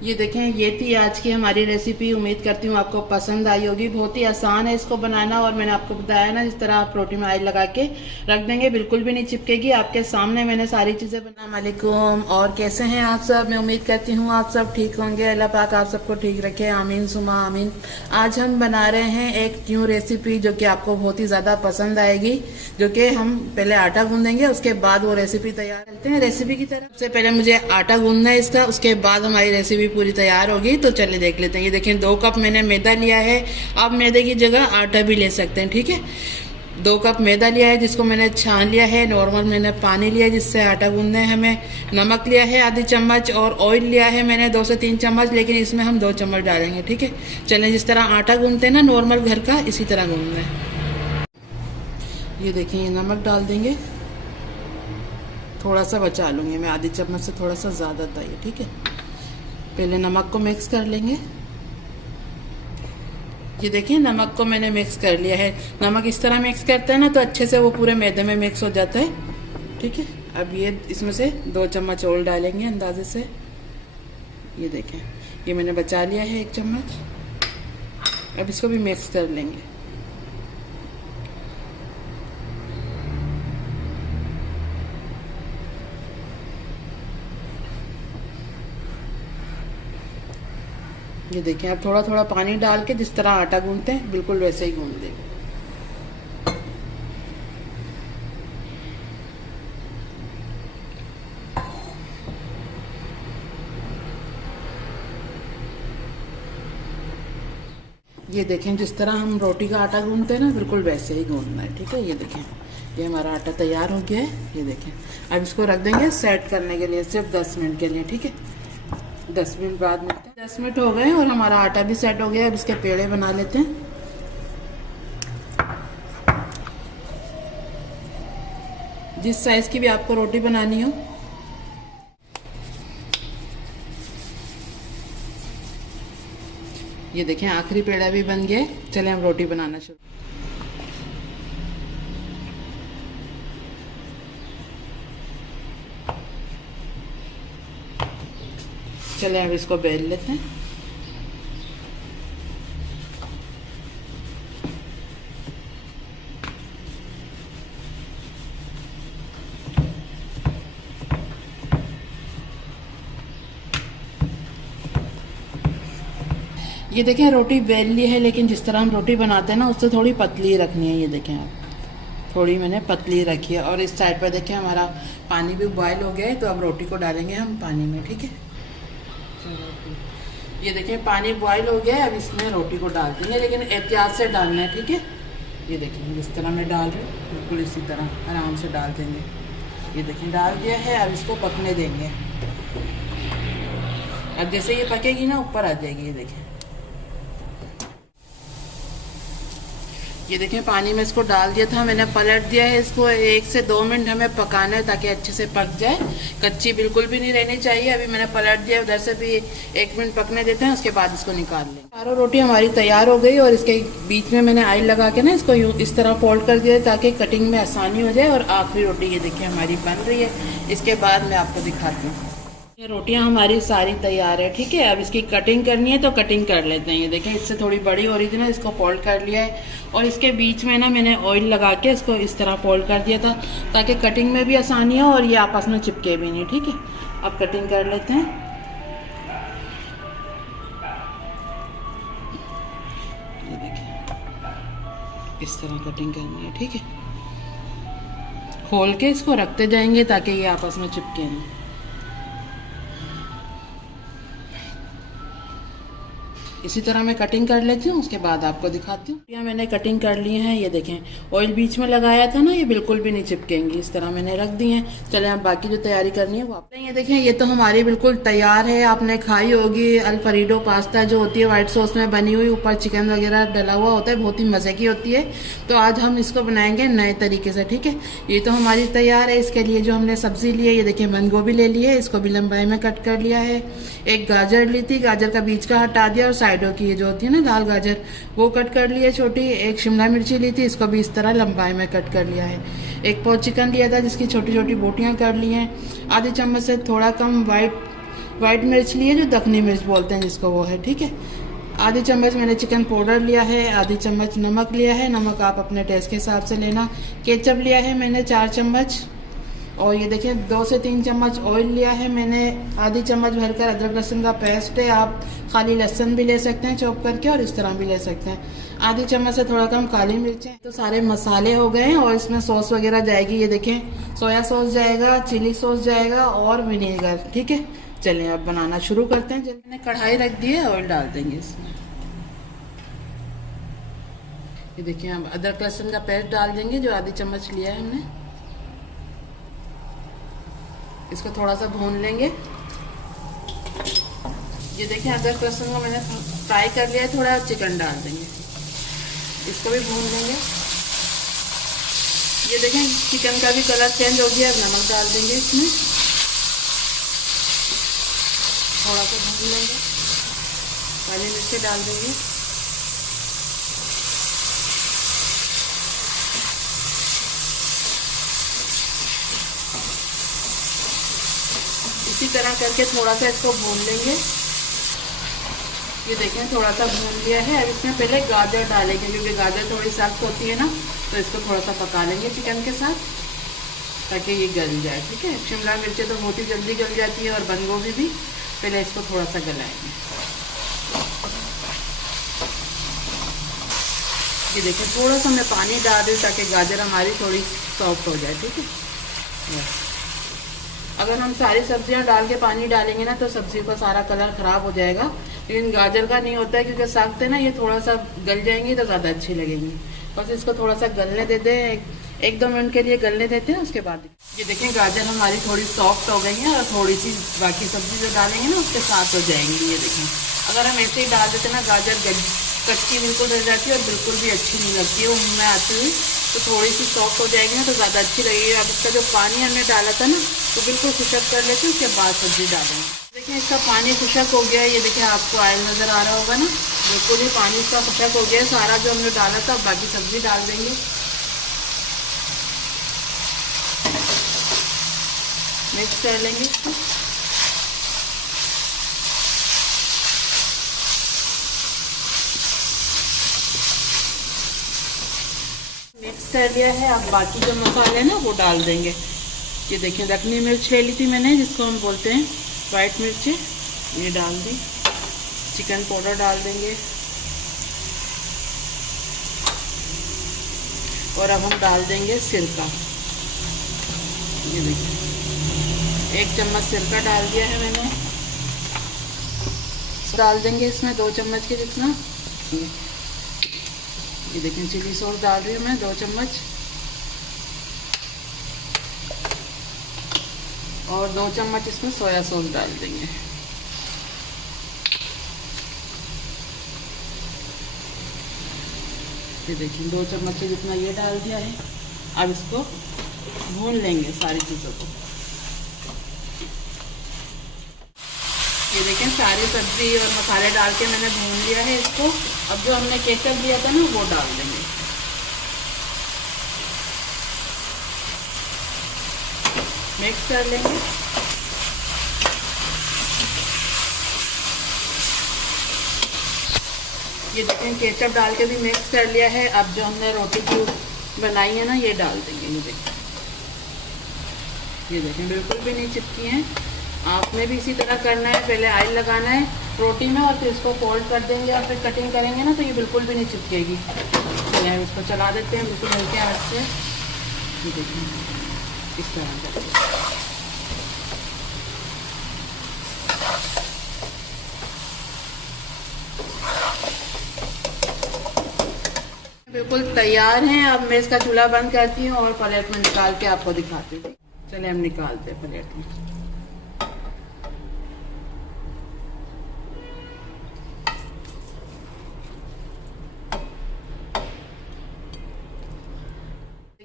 ये देखें, ये थी आज की हमारी रेसिपी। उम्मीद करती हूँ आपको पसंद आई होगी। बहुत ही आसान है इसको बनाना, और मैंने आपको बताया ना, जिस तरह आप रोटी में ऑयल लगा के रख देंगे बिल्कुल भी नहीं चिपकेगी। आपके सामने मैंने सारी चीजें बना। वालेकुम, और कैसे हैं आप सब? मैं उम्मीद करती हूँ आप सब ठीक होंगे। अल्लाह पाक आप सबको ठीक रखे, आमीन सुमा आमीन। आज हम बना रहे हैं एक न्यू रेसिपी जो कि आपको बहुत ही ज्यादा पसंद आएगी। जो कि हम पहले आटा गूंदेंगे, उसके बाद वो रेसिपी तैयार करते हैं रेसिपी की तरफ। सबसे पहले मुझे आटा गूंदना है इसका, उसके बाद हमारी रेसिपी पूरी तैयार होगी। तो चलिए देख लेते हैं। ये देखें, 2 कप मैंने मैदा लिया है। आप मैदे की जगह आटा भी ले सकते हैं, ठीक है। 2 कप मैदा लिया है जिसको मैंने छान लिया है। नॉर्मल मैंने पानी लिया है जिससे आटा गूंदना है हमें। नमक लिया है आधी चम्मच, और ऑयल लिया है मैंने 2 से 3 चम्मच, लेकिन इसमें हम 2 चम्मच डालेंगे, ठीक है। चलें, जिस तरह आटा गूंदते हैं ना नॉर्मल घर का, इसी तरह गूंदना है। ये देखिए, ये नमक डाल देंगे। थोड़ा सा बचा लूंगी मैं, आधी चम्मच से थोड़ा सा ज़्यादा था ये, ठीक है। पहले नमक को मिक्स कर लेंगे। ये देखिए, नमक को मैंने मिक्स कर लिया है। नमक इस तरह मिक्स करते हैं ना तो अच्छे से वो पूरे मैदे में मिक्स हो जाता है, ठीक है। अब ये इसमें से 2 चम्मच और डालेंगे अंदाजे से। ये देखें, ये मैंने बचा लिया है 1 चम्मच। अब इसको भी मिक्स कर लेंगे। ये देखिए, अब थोड़ा थोड़ा पानी डाल के जिस तरह आटा गूंदते हैं बिल्कुल वैसे ही गूंद देंगे। ये देखें, जिस तरह हम रोटी का आटा गूंदते हैं ना बिल्कुल वैसे ही गूंदना है, ठीक है। ये देखें, ये हमारा आटा तैयार हो गया है। ये देखें, अब इसको रख देंगे सेट करने के लिए, सिर्फ 10 मिनट के लिए, ठीक है। 10 मिनट बाद मिलते हैं। 10 मिनट हो गए और हमारा आटा भी सेट हो गया। अब इसके पेड़े बना लेते हैं। जिस साइज की भी आपको रोटी बनानी हो। ये देखें, आखिरी पेड़ा भी बन गया। चलें हम रोटी बनाना शुरू। चलें अब इसको बेल लेते हैं। ये देखें, रोटी बेल ली है, लेकिन जिस तरह हम रोटी बनाते हैं ना उससे थोड़ी पतली रखनी है। ये देखें, आप थोड़ी मैंने पतली रखी है। और इस साइड पर देखें, हमारा पानी भी बॉयल हो गया है। तो अब रोटी को डालेंगे हम पानी में, ठीक है। ये देखें, पानी बॉयल हो गया है। अब इसमें रोटी को डाल देंगे, लेकिन एहतियात से डालना है, ठीक है। ये देखें, जिस तरह मैं डाल रही हूँ बिल्कुल इसी तरह आराम से डाल देंगे। ये देखें, डाल दिया है। अब इसको पकने देंगे। अब जैसे ये पकेगी ना ऊपर आ जाएगी। ये देखें, ये देखें, पानी में इसको डाल दिया था मैंने, पलट दिया है इसको। 1 से 2 मिनट हमें पकाना है ताकि अच्छे से पक जाए। कच्ची बिल्कुल भी नहीं रहनी चाहिए। अभी मैंने पलट दिया, उधर से भी 1 मिनट पकने देते हैं, उसके बाद इसको निकाल लेंगे। चारों रोटी हमारी तैयार हो गई, और इसके बीच में मैंने ऑयल लगा के ना इसको यूँ इस तरह फोल्ड कर दिया ताकि कटिंग में आसानी हो जाए। और आखिरी रोटी ये देखिए हमारी बन रही है। इसके बाद मैं आपको दिखाती हूँ। ये रोटियां हमारी सारी तैयार है, ठीक है। अब इसकी कटिंग करनी है तो कटिंग कर लेते हैं। ये देखें, इससे थोड़ी बड़ी हो रही थी ना, इसको फोल्ड कर लिया है। और इसके बीच में ना मैंने ऑयल लगा के इसको इस तरह फोल्ड कर दिया था ताकि कटिंग में भी आसानी हो और ये आपस में चिपके भी नहीं, ठीक है। अब कटिंग कर लेते हैं। ये देखें, इस तरह कटिंग करनी है, ठीक है। खोल के इसको रखते जाएंगे ताकि ये आपस में चिपके नहीं। इसी तरह मैं कटिंग कर लेती हूँ, उसके बाद आपको दिखाती हूँ। यहाँ मैंने कटिंग कर ली है। ये देखें, ऑयल बीच में लगाया था ना, ये बिल्कुल भी नहीं चिपकेंगी। इस तरह मैंने रख दी हैं। चले अब बाकी जो तैयारी करनी है वो आप। ये देखें, ये तो हमारी बिल्कुल तैयार है। आपने खाई होगी अल्फ्रेडो पास्ता जो होती है वाइट सॉस में बनी हुई, ऊपर चिकन वगैरह डला हुआ होता है, बहुत ही मज़े की होती है। तो आज हम इसको बनाएंगे नए तरीके से, ठीक है। ये तो हमारी तैयार है। इसके लिए जो हमने सब्जी ली है, ये देखिए बंद गोभी ले ली है, इसको भी लंबाई में कट कर लिया है। एक गाजर ली थी, गाजर का बीज का हटा दिया, और साइडों की ये जो होती है ना लाल गाजर, वो कट कर ली है छोटी। एक शिमला मिर्ची ली थी, इसको भी इस तरह लंबाई में कट कर लिया है। एक पाव चिकन लिया था जिसकी छोटी छोटी बोटियां कर ली हैं। आधे चम्मच से थोड़ा कम वाइट वाइट मिर्च ली है, जो दखनी मिर्च बोलते हैं जिसको, वो है। ठीक है, आधी चम्मच मैंने चिकन पाउडर लिया है, आधी चम्मच नमक लिया है, नमक आप अपने टेस्ट के हिसाब से लेना। केचप लिया है मैंने 4 चम्मच, और ये देखिए 2 से 3 चम्मच ऑयल लिया है मैंने। आधी चम्मच भरकर अदरक लहसुन का पेस्ट है, आप खाली लहसुन भी ले सकते हैं चॉप करके, और इस तरह भी ले सकते हैं। आधी चम्मच से थोड़ा कम काली मिर्चें। तो सारे मसाले हो गए हैं, और इसमें सॉस वगैरह जाएगी। ये देखें, सोया सॉस जाएगा, चिली सॉस जाएगा, और विनेगर। ठीक है, चलिए अब बनाना शुरू करते हैं। मैंने कढ़ाई रख दी है, ऑयल डाल देंगे इसमें। ये देखिए, अब अदरक लहसुन का पेस्ट डाल देंगे, जो आधी चम्मच लिया है हमने। इसको थोड़ा सा भून लेंगे। ये देखिए, अदरक लहसुन को मैंने फ्राई कर लिया है थोड़ा। चिकन डाल देंगे, इसको भी भून लेंगे। ये देखें, चिकन का भी कलर चेंज हो गया। नमक डाल देंगे इसमें, थोड़ा सा भून लेंगे। काली मिर्च डाल देंगे, इसी तरह करके थोड़ा सा इसको भून लेंगे। ये देखें, थोड़ा सा भून लिया है। अब इसमें पहले गाजर डालेंगे, क्योंकि गाजर थोड़ी सख्त होती है ना, तो इसको थोड़ा सा पका लेंगे चिकन के साथ, ताकि ये गल जाए। ठीक है, शिमला मिर्चें तो बहुत ही जल्दी गल जाती है, और बंद गोभी भी। पहले इसको थोड़ा सा गलाएंगे। ये देखिए, थोड़ा सा मैं पानी डाल दूँ ताकि गाजर हमारी थोड़ी सॉफ्ट हो जाए। ठीक है, अगर हम सारी सब्जियां डाल के पानी डालेंगे ना, तो सब्जी का सारा कलर खराब हो जाएगा। लेकिन गाजर का नहीं होता है, क्योंकि सख्त है ना, ये थोड़ा सा गल जाएंगी तो ज़्यादा अच्छी लगेंगी। बस इसको थोड़ा सा गलने देते हैं, 1-2 मिनट के लिए गलने देते हैं। उसके बाद ये देखें, गाजर हमारी थोड़ी सॉफ्ट हो गई है, और थोड़ी सी बाकी सब्जी जो डालेंगे ना उसके साथ हो जाएंगी। ये देखें, अगर हम ऐसे ही डाल देते ना, गाजर कच्ची बिल्कुल रह जाती है, और बिल्कुल भी अच्छी नहीं लगती है उनमें आती हुई। तो थोड़ी सी सॉफ्ट हो जाएगी ना, तो ज़्यादा अच्छी लगेगी। अब इसका जो पानी हमने डाला था ना, तो बिल्कुल खुशक कर लेते हैं। उसके बाद सब्जी डालेंगे। देखिए, इसका पानी खुशक हो गया है। ये देखिए, आपको ऑयल नज़र आ रहा होगा ना, बिल्कुल ही पानी इसका खुशक हो गया है सारा जो हमने डाला था। बाकी सब्जी डाल देंगे, मिक्स कर लेंगे इसको। मिक्स कर लिया है। अब बाकी जो मसाले ना वो डाल देंगे। ये देखिए, दखनी मिर्च ले ली थी मैंने, जिसको हम बोलते हैं वाइट मिर्ची, ये डाल दी। चिकन पाउडर डाल देंगे, और अब हम डाल देंगे सिरका। ये देखिए, 1 चम्मच सिरका डाल दिया है मैंने। डाल देंगे इसमें 2 चम्मच के जितना। ये देखिए, चिली सॉस डाल रही हूँ मैं 2 चम्मच, और 2 चम्मच इसमें सोया सॉस डाल देंगे। ये देखिए, 2 चम्मच से जितना ये डाल दिया है। अब इसको भून लेंगे सारी चीज़ों को। ये देखें, सारी सब्जी और मसाले डाल के मैंने भून लिया है इसको। अब जो हमने केचप दिया था ना, वो डाल देंगे। मिक्स कर लेंगे। ये देखें, केचप डाल के भी मिक्स कर लिया है। अब जो हमने रोटी की बनाई है ना, ये डाल देंगे। ये देखें, बिल्कुल भी नहीं चिपकी हैं। आपने भी इसी तरह करना है। पहले ऑयल लगाना है रोटी में, और फिर इसको फोल्ड कर देंगे, और फिर कटिंग करेंगे ना, तो ये बिल्कुल भी नहीं चिपकेगी। चलिए हम इसको चला देते हैं बिल्कुल हल्के हाथ से। ये देखिए, इस तरह करके बिल्कुल तैयार हैं। अब मैं इसका चूल्हा बंद करती हूँ, और प्लेट में निकाल के आपको दिखाती हूँ। चलिए हम निकालते हैं प्लेट में।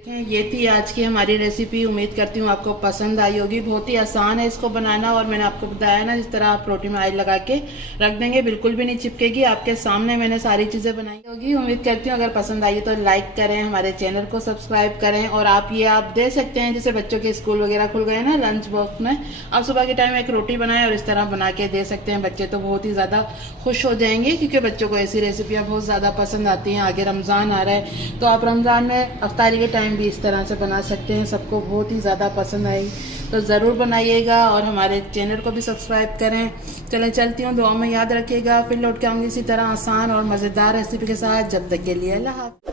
ये थी आज की हमारी रेसिपी। उम्मीद करती हूँ आपको पसंद आई होगी। बहुत ही आसान है इसको बनाना, और मैंने आपको बताया ना जिस तरह आप रोटी में ऑयल लगा के रख देंगे बिल्कुल भी नहीं चिपकेगी। आपके सामने मैंने सारी चीज़ें बनाई होगी। उम्मीद करती हूँ अगर पसंद आई तो लाइक करें, हमारे चैनल को सब्सक्राइब करें। और आप दे सकते हैं, जैसे बच्चों के स्कूल वगैरह खुल गए ना, लंच बॉक्स में आप सुबह के टाइम एक रोटी बनाएं और इस तरह बना के दे सकते हैं। बच्चे तो बहुत ही ज़्यादा खुश हो जाएंगे, क्योंकि बच्चों को ऐसी रेसिपियाँ बहुत ज़्यादा पसंद आती हैं। आगे रमज़ान आ रहा है तो आप रमज़ान में अफ्तारी के टाइम भी इस तरह से बना सकते हैं। सबको बहुत ही ज़्यादा पसंद आई तो ज़रूर बनाइएगा, और हमारे चैनल को भी सब्सक्राइब करें। चलें, चलती हूँ, दुआ में याद रखिएगा। फिर लौट के आऊँगी इसी तरह आसान और मज़ेदार रेसिपी के साथ। जब तक के लिए अल्लाह हाफ़िज़।